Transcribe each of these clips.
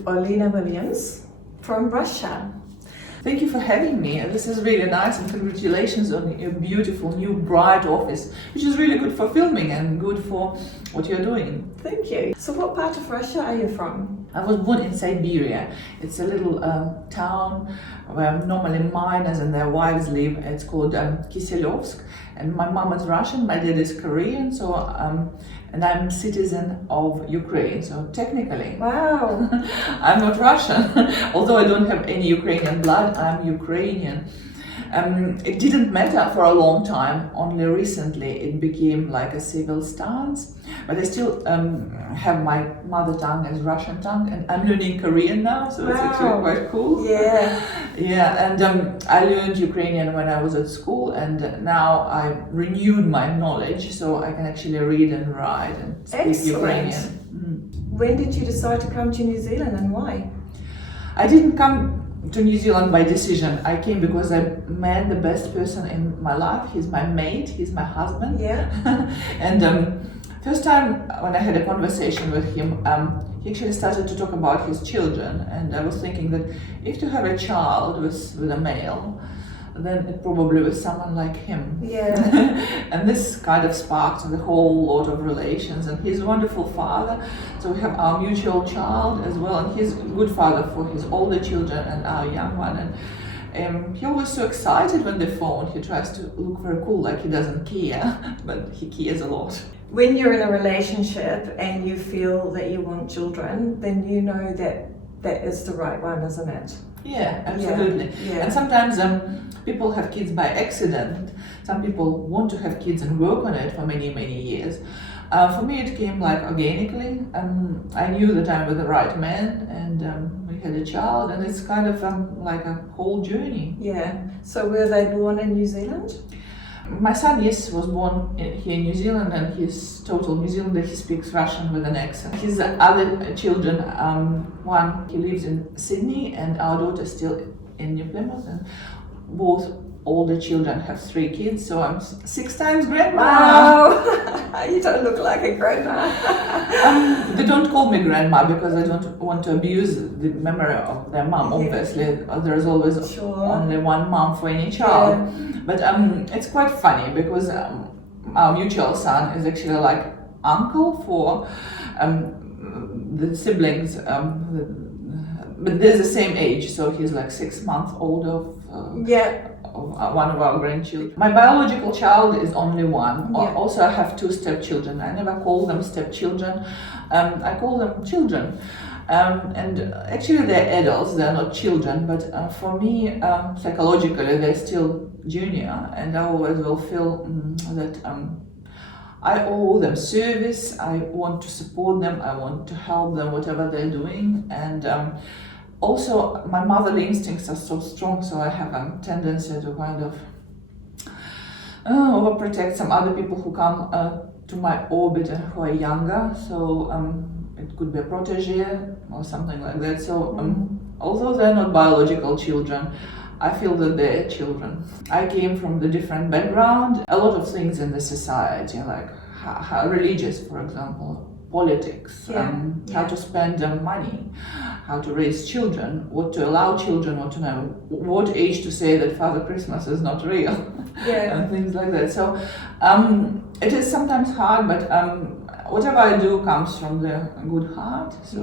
with Olena Williams from Russia. Thank you for having me. This is really nice, and congratulations on your beautiful new bright office, which is really good for filming and good for what you're doing. Thank you. So what part of Russia are you from? I was born in Siberia. It's a little town where normally miners and their wives live. It's called Kiselyovsk. And my mom is Russian, my dad is Korean, so and I'm a citizen of Ukraine. So technically, Wow. I'm not Russian, although I don't have any Ukrainian blood. I'm Ukrainian. It didn't matter for a long time. Only recently it became like a civil stance. But I still have my mother tongue as Russian tongue, and I'm learning Korean now, so it's actually quite cool. Yeah. Yeah, and I learned Ukrainian when I was at school, and now I renewed my knowledge, so I can actually read and write and speak Excellent. Ukrainian. When did you decide to come to New Zealand and why? I didn't come to New Zealand by decision. I came because I met the best person in my life. He's my mate, he's my husband. Yeah. And first time when I had a conversation with him, he actually started to talk about his children, and I was thinking that if to have a child with a male, then it probably was someone like him. Yeah. And this kind of sparked a whole lot of relations, and he's a wonderful father, so we have our mutual child as well, and he's a good father for his older children and our young one. And he always so excited when they phone. He tries to look very cool, like he doesn't care, but he cares a lot. When you're in a relationship and you feel that you want children, then you know that that is the right one, isn't it? Yeah, absolutely. Yeah. And sometimes people have kids by accident. Some people want to have kids and work on it for many, many years. For me, it came like organically. I knew that I'm with the right man, and we had a child, and it's kind of like a whole journey. Yeah. So were they born in New Zealand? My son, yes, was born here in New Zealand, and he's total New Zealander. He speaks Russian with an accent. His other children, one, he lives in Sydney, and our daughter still in New Plymouth, and both older children have 3 kids, so I'm 6 times grandma. Wow. You don't look like a grandma. They don't call me grandma because I don't want to abuse the memory of their mom. Obviously, there's always only one mom for any child. Yeah. But it's quite funny because our mutual son is actually like uncle for the siblings, but they're the same age, so he's like 6 months older of one of our grandchildren. My biological child is only one. Yeah. Also, I have 2 stepchildren. I never call them stepchildren. I call them children. And actually they're adults, they're not children, but for me, psychologically, they're still junior, and I always will feel that I owe them service, I want to support them, I want to help them, whatever they're doing, and also my motherly instincts are so strong, so I have a tendency to kind of overprotect some other people who come to my orbit and who are younger, so it could be a protege or something like that. So although they're not biological children, I feel that they're children. I came from the different background, a lot of things in the society, like how religious, for example, politics, how to spend money, how to raise children, what to allow children, what to know, what age to say that Father Christmas is not real, and things like that. So it is sometimes hard, but whatever I do comes from the good heart. So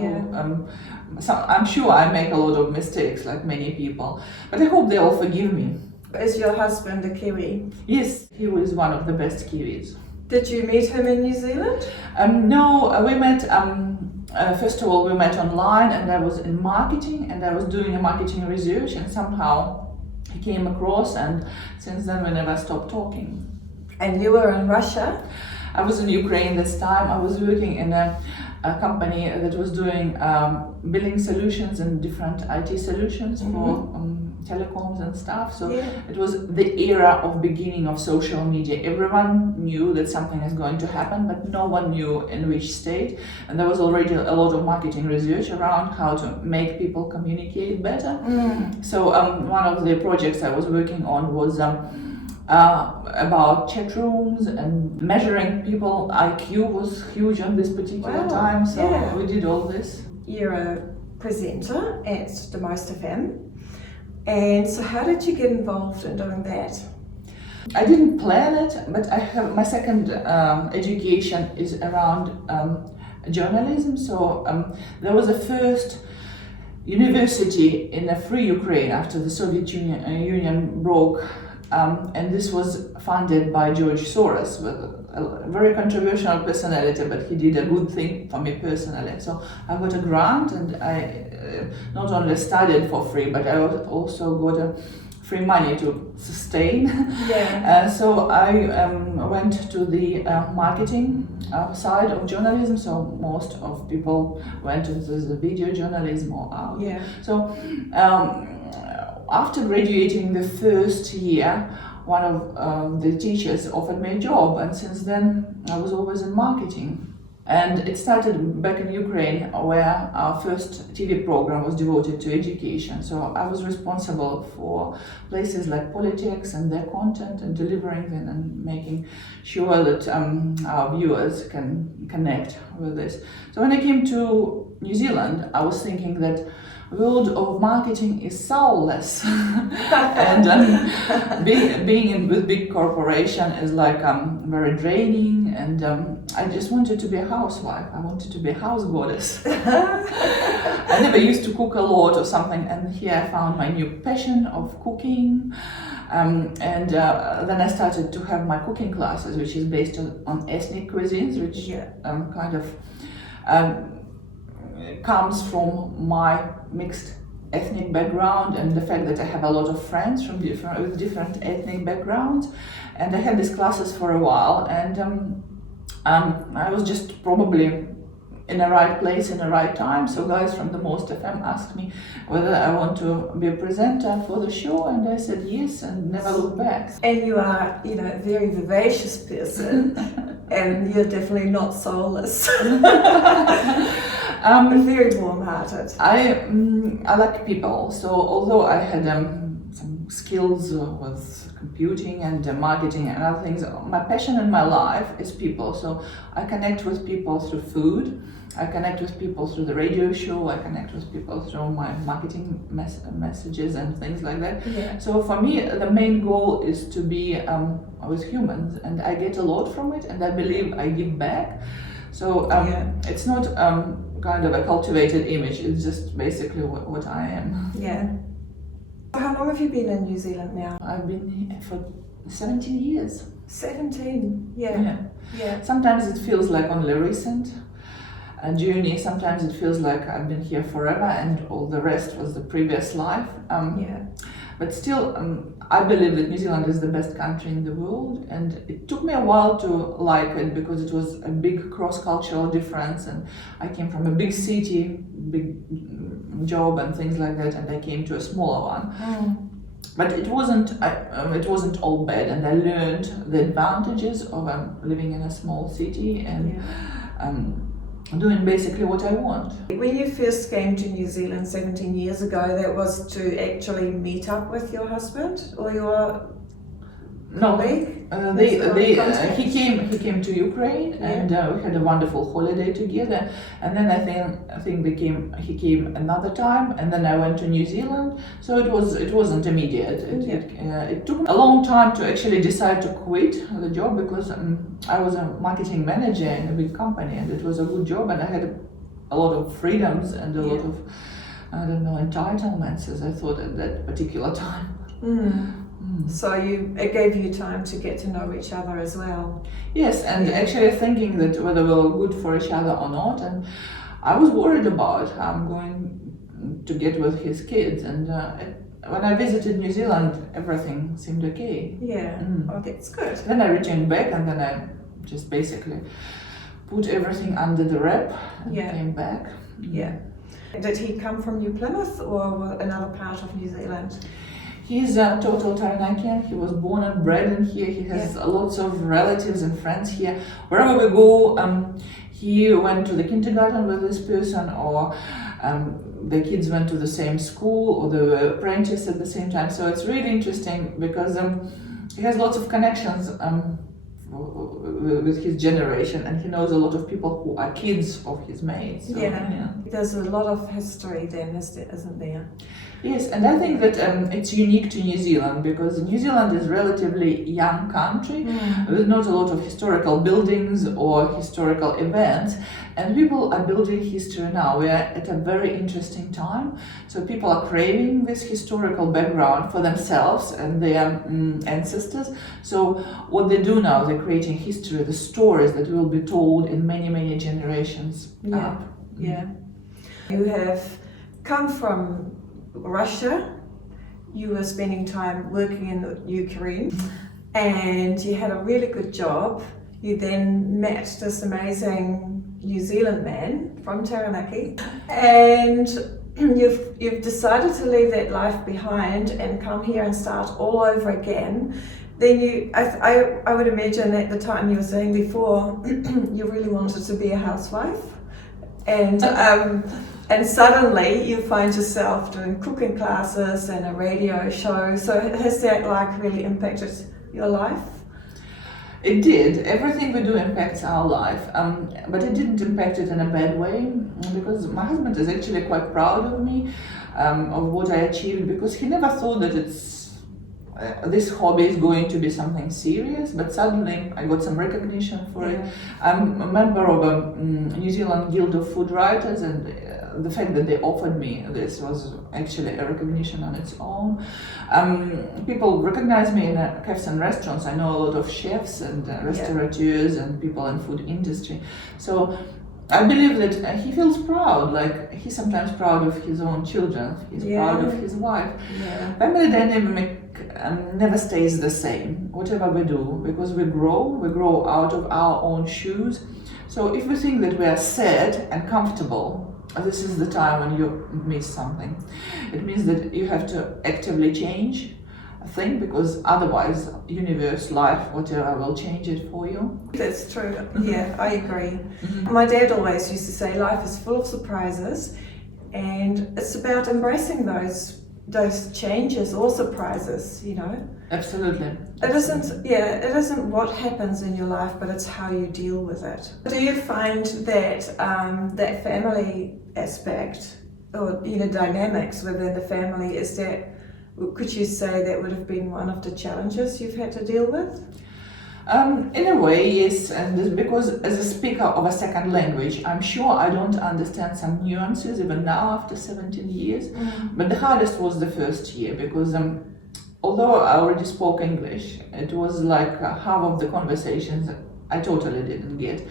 I'm sure I make a lot of mistakes, like many people, but I hope they all forgive me. Is your husband a Kiwi? Yes, he was one of the best Kiwis. Did you meet him in New Zealand? No, we met, first of all, we met online, and I was in marketing, and I was doing a marketing research, and somehow he came across, and since then we never stopped talking. And you were in Russia? I was in Ukraine this time. I was working in a company that was doing billing solutions and different IT solutions for telecoms and stuff. So it was the era of beginning of social media. Everyone knew that something is going to happen, but no one knew in which state. And there was already a lot of marketing research around how to make people communicate better. So one of the projects I was working on was about chat rooms, and measuring people IQ was huge on this particular time, so we did all this. You're a presenter at the Most FM. And so how did you get involved in doing that? I didn't plan it, but I have my second education is around journalism. So there was a first university in a free Ukraine after the Soviet Union broke, and this was funded by George Soros, with a very controversial personality, but he did a good thing for me personally. So I got a grant, and I not only studied for free, but I also got a free money to sustain. Yeah. So I went to the marketing side of journalism. So most of people went to the video journalism or out. Yeah. So after graduating the first year, one of the teachers offered me a job, and since then I was always in marketing. And it started back in Ukraine, where our first TV program was devoted to education. So I was responsible for places like politics and their content and delivering them and making sure that our viewers can connect with this. So when I came to New Zealand, I was thinking that world of marketing is soulless, and being with big corporation is like very draining, and I just wanted to be a housewife. I wanted to be a house goddess. I never used to cook a lot or something, and here I found my new passion of cooking, and then I started to have my cooking classes, which is based on ethnic cuisines, which kind of comes from my mixed ethnic background and the fact that I have a lot of friends from with different ethnic backgrounds, and I had these classes for a while, and I was just probably in the right place in the right time. So guys from the Most FM asked me whether I want to be a presenter for the show, and I said yes and never looked back. And you are, a very vivacious person, and you're definitely not soulless. Very warm-hearted. I like people. So although I had some skills with computing and marketing and other things, my passion in my life is people. So I connect with people through food. I connect with people through the radio show. I connect with people through my marketing messages and things like that. Yeah. So for me, the main goal is to be with humans, and I get a lot from it, and I believe I give back. So it's not kind of a cultivated image. It's just basically what I am. Yeah. How long have you been in New Zealand now? I've been here for 17 years. 17. Yeah. Sometimes it feels like only recent a journey. Sometimes it feels like I've been here forever and all the rest was the previous life. But still, I believe that New Zealand is the best country in the world, and it took me a while to like it because it was a big cross-cultural difference, and I came from a big city, big job and things like that, and I came to a smaller one. But it wasn't all bad, and I learned the advantages of living in a small city and doing basically what I want. When you first came to New Zealand 17 years ago, that was to actually meet up with your husband or your colleague? He came to Ukraine, and we had a wonderful holiday together. And then I think he came another time, and then I went to New Zealand. So it wasn't immediate. It took a long time to actually decide to quit the job because I was a marketing manager in a big company, and it was a good job, and I had a lot of freedoms and a lot of entitlements, as I thought at that particular time. So it gave you time to get to know each other as well. Yes, and actually thinking that whether we were good for each other or not, and I was worried about how I'm going to get with his kids, and when I visited New Zealand, everything seemed okay. Yeah, oh, that's good. Then I returned back, and then I just basically put everything under the wrap and came back. Yeah. Did he come from New Plymouth or another part of New Zealand? He's a total Taranakian. He was born and bred in here. He has lots of relatives and friends here. Wherever we go, he went to the kindergarten with this person, or the kids went to the same school, or they were apprenticed at the same time. So it's really interesting because he has lots of connections with his generation, and he knows a lot of people who are kids of his mates. So, There's a lot of history then, isn't there? Yes, and I think that it's unique to New Zealand because New Zealand is a relatively young country with not a lot of historical buildings or historical events, and people are building history now. We are at a very interesting time, so people are craving this historical background for themselves and their ancestors. So what they do now, they're creating history, the stories that will be told in many, many generations up. You have come from Russia, you were spending time working in Ukraine, and you had a really good job. You then met this amazing New Zealand man from Taranaki, and you've decided to leave that life behind and come here and start all over again. Then I would imagine at the time you were saying before, you really wanted to be a housewife, and suddenly you find yourself doing cooking classes and a radio show. So has that really impacted your life? It did. Everything we do impacts our life, but it didn't impact it in a bad way because my husband is actually quite proud of me, of what I achieved, because he never thought that this hobby is going to be something serious, but suddenly I got some recognition for it. I'm a member of a New Zealand Guild of Food Writers, and the fact that they offered me this was actually a recognition on its own. People recognize me in cafes and restaurants. I know a lot of chefs and restaurateurs and people in food industry. So I believe that he feels proud, like he's sometimes proud of his own children, he's proud of his wife. Family dynamic never stays the same, whatever we do, because we grow out of our own shoes. So if we think that we are sad and comfortable, this is the time when you miss something. It means that you have to actively change a thing, because otherwise universe, life, whatever will change it for you. That's true. Yeah, I agree. My dad always used to say life is full of surprises, and it's about embracing those changes or surprises, Absolutely. It isn't what happens in your life, but it's how you deal with it. Do you find that that family aspect or dynamics within the family, could you say that would have been one of the challenges you've had to deal with? In a way, yes, and this because as a speaker of a second language, I'm sure I don't understand some nuances even now after 17 years, but the hardest was the first year, because although I already spoke English, it was like half of the conversations I totally didn't get.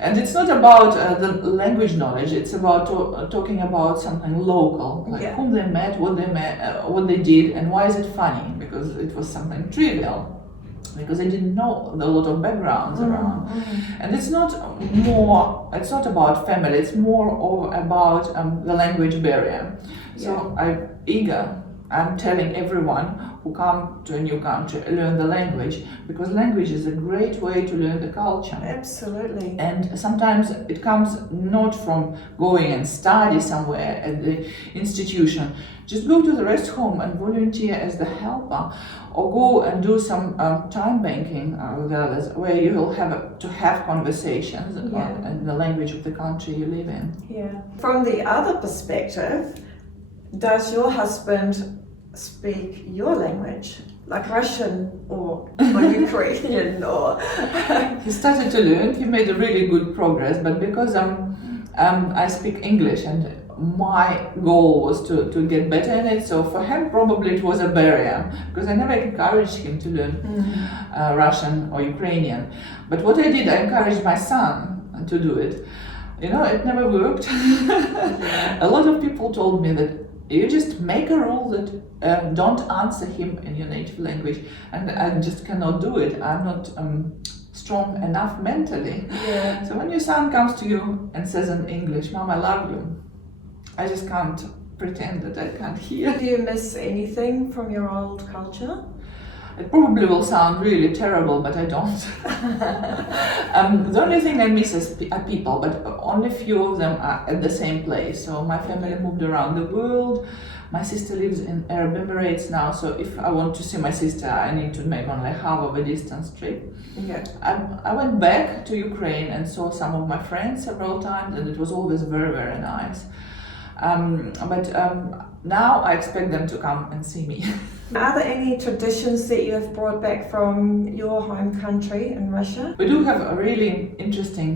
And it's not about the language knowledge, it's about talking about something local, like whom they met, what they did, and why is it funny, because it was something trivial. Because I didn't know a lot of backgrounds around. And it's not about family, it's more about the language barrier. So I'm telling everyone who come to a new country, learn the language, because language is a great way to learn the culture. Absolutely. And sometimes it comes not from going and study somewhere at the institution. Just go to the rest home and volunteer as the helper, or go and do some time banking with others, where you will have to have conversations in the language of the country you live in. From the other perspective, does your husband speak your language, like Russian or Ukrainian or? He started to learn. He made a really good progress, but because I speak English and my goal was to get better in it, so for him probably it was a barrier, because I never encouraged him to learn Russian or Ukrainian. But what I did, I encouraged my son to do it. It never worked. A lot of people told me that you just make a rule that don't answer him in your native language, and I just cannot do it. I'm not strong enough mentally. So when your son comes to you and says in English, "Mom, I love you," I just can't pretend that I can't hear. Do you miss anything from your old culture? It probably will sound really terrible, but I don't. The only thing I miss are people, but only few of them are at the same place. So my family moved around the world. My sister lives in Arab Emirates now, so if I want to see my sister, I need to make only half of a distance trip. Yeah. I went back to Ukraine and saw some of my friends several times, and it was always very, very nice. But now I expect them to come and see me. Are there any traditions that you have brought back from your home country in Russia? We do have a really interesting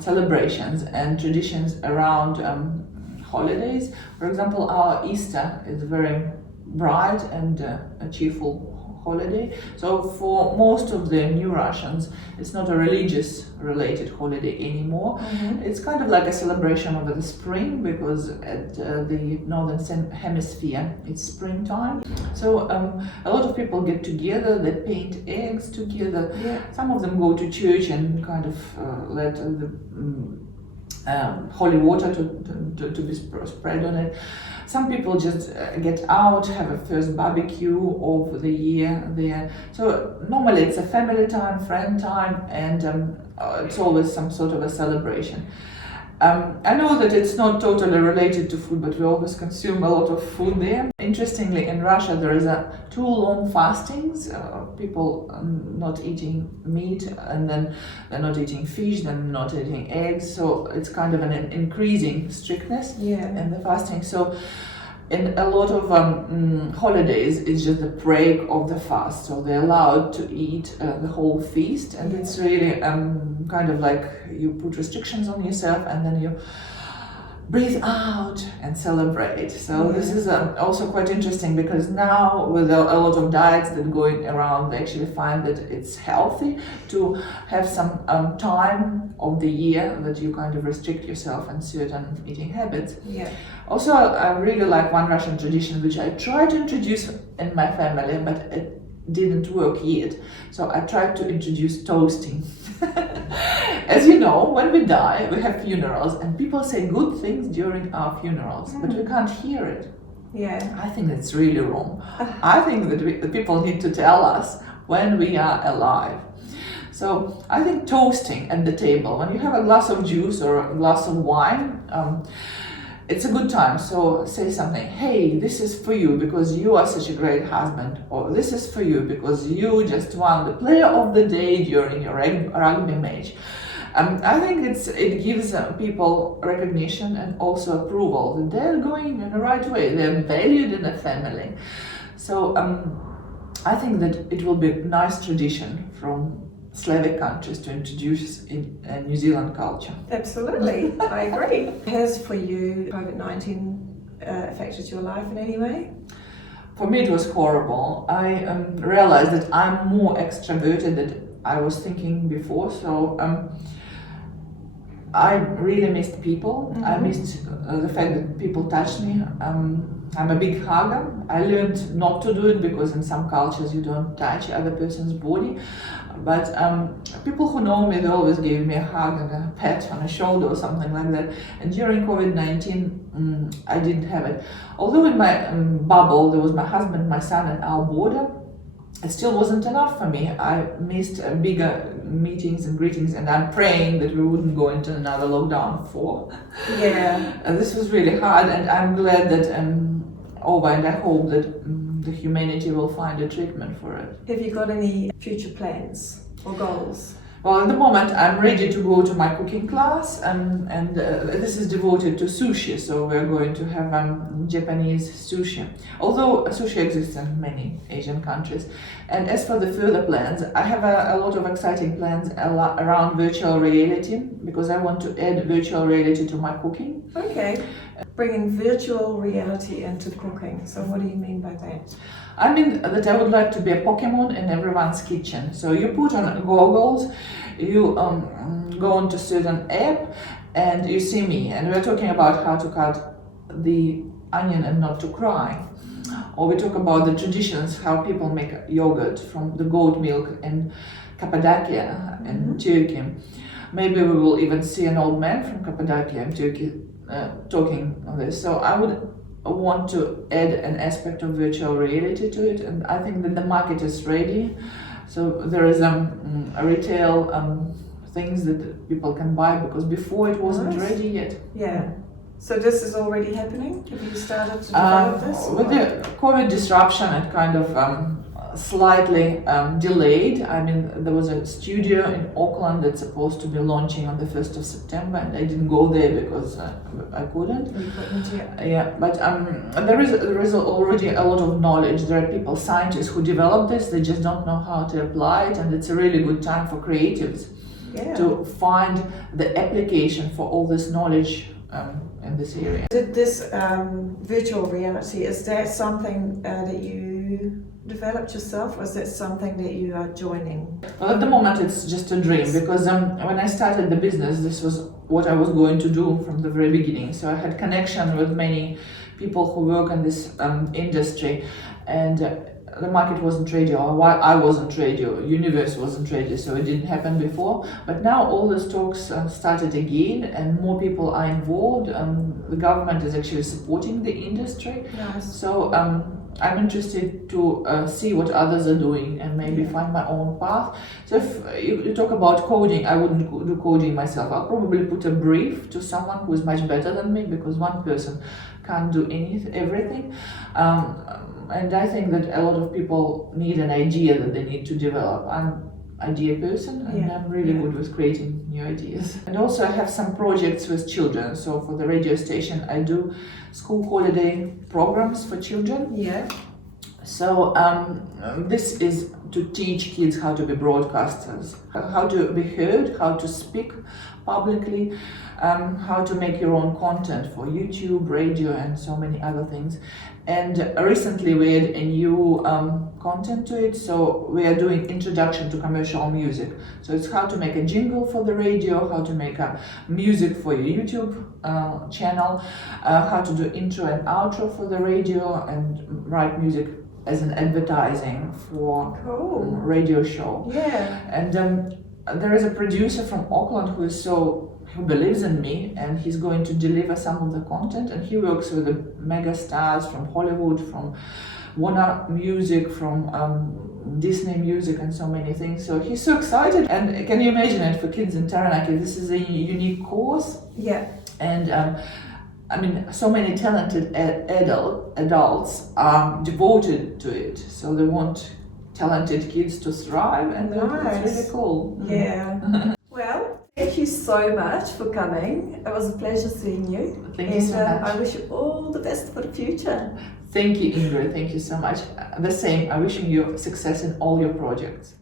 celebrations and traditions around holidays. For example, our Easter is very bright and a cheerful holiday. So for most of the new Russians, it's not a religious related holiday anymore. Mm-hmm. It's kind of like a celebration of the spring, because at the northern hemisphere it's springtime. So a lot of people get together, they paint eggs together. Yeah. Some of them go to church and kind of let the holy water to be spread on it. Some people just get out, have a first barbecue of the year there. So normally it's a family time, friend time, and it's always some sort of a celebration. I know that it's not totally related to food, but we always consume a lot of food there. Interestingly, in Russia there is a 2 long fastings, people not eating meat, and then they're not eating fish, then not eating eggs, so it's kind of an increasing strictness in the fasting. So in a lot of holidays, it's just the break of the fast, so they're allowed to eat the whole feast, and it's really kind of like you put restrictions on yourself and then you breathe out and celebrate. So this is also quite interesting, because now with a lot of diets that going around, they actually find that it's healthy to have some time of the year that you kind of restrict yourself and certain eating habits. Yeah. Also, I really like one Russian tradition which I tried to introduce in my family, but it didn't work yet. So I tried to introduce toasting. As you know, when we die, we have funerals, and people say good things during our funerals, but we can't hear it. Yeah. I think that's really wrong. I think that the people need to tell us when we are alive. So I think toasting at the table, when you have a glass of juice or a glass of wine, it's a good time. So say something, hey, this is for you because you are such a great husband, or this is for you because you just won the player of the day during your rugby match. I think it gives people recognition and also approval that they're going in the right way, they're valued in the family. So I think that it will be a nice tradition from Slavic countries to introduce in New Zealand culture. Absolutely, I agree. Has for you COVID-19 affected your life in any way? For me it was horrible. I realized that I'm more extroverted than I was thinking before, so I really missed people. I missed the fact that people touched me. I'm a big hugger. I learned not to do it because in some cultures you don't touch other person's body. But people who know me, they always gave me a hug and a pat on the shoulder or something like that. And during COVID-19, I didn't have it. Although in my bubble, there was my husband, my son, and our border, it still wasn't enough for me. I missed bigger meetings and greetings, and I'm praying that we wouldn't go into another lockdown 4. Yeah. This was really hard, and I'm glad that over, and I hope that the humanity will find a treatment for it. Have you got any future plans or goals? Well, at the moment I'm ready to go to my cooking class, and this is devoted to sushi, so we're going to have Japanese sushi. Although sushi exists in many Asian countries. And as for the further plans, I have a lot of exciting plans around virtual reality, because I want to add virtual reality to my cooking. Okay. Bringing virtual reality into cooking. So what do you mean by that? I mean that I would like to be a Pokemon in everyone's kitchen. So you put on goggles, you go onto certain app, and you see me. And we're talking about how to cut the onion and not to cry. Or we talk about the traditions, how people make yogurt from the goat milk in Cappadocia in Turkey. Maybe we will even see an old man from Cappadocia in Turkey talking on this. So I would want to add an aspect of virtual reality to it, and I think that the market is ready. So there is a retail things that people can buy, because before it wasn't ready yet. Yeah. So this is already happening? Have you started to develop this? With the COVID disruption, it kind of slightly delayed. I mean, there was a studio in Auckland that's supposed to be launching on the 1st of September, and I didn't go there because I couldn't. You couldn't, yeah. Yeah, but there is already a lot of knowledge. There are people, scientists who develop this, they just don't know how to apply it, and it's a really good time for creatives to find the application for all this knowledge in this area. This virtual reality, is that something that you developed yourself, or is that something that you are joining? Well, at the moment it's just a dream, because when I started the business, this was what I was going to do from the very beginning. So I had connection with many people who work in this industry, and the market wasn't ready, or I wasn't ready, or universe wasn't ready, so it didn't happen before. But now all these talks started again, and more people are involved. The government is actually supporting the industry. Nice. So I'm interested to see what others are doing and maybe find my own path. So if you talk about coding, I wouldn't do coding myself. I'll probably put a brief to someone who is much better than me, because one person can't do everything. And I think that a lot of people need an idea that they need to develop. I'm an idea person, and I'm really good with creating new ideas. And also I have some projects with children. So for the radio station, I do school holiday programs for children. Yeah. So this is to teach kids how to be broadcasters, how to be heard, how to speak publicly, how to make your own content for YouTube, radio, and so many other things. And recently we had a new content to it, so we are doing introduction to commercial music. So it's how to make a jingle for the radio, how to make a music for your YouTube channel, how to do intro and outro for the radio, and write music as an advertising for radio show. Yeah. And there is a producer from Auckland who believes in me, and he's going to deliver some of the content, and he works with the mega stars from Hollywood, from Warner Music, from Disney Music, and so many things. So he's so excited, and can you imagine it for kids in Taranaki? This is a unique course. Yeah. And I mean, so many talented adults are devoted to it, so they want talented kids to thrive, and it's really cool. Yeah. Well, thank you so much for coming. It was a pleasure seeing you. Thank you so much. I wish you all the best for the future. Thank you, Ingrid. Thank you so much. The same. I'm wishing you success in all your projects.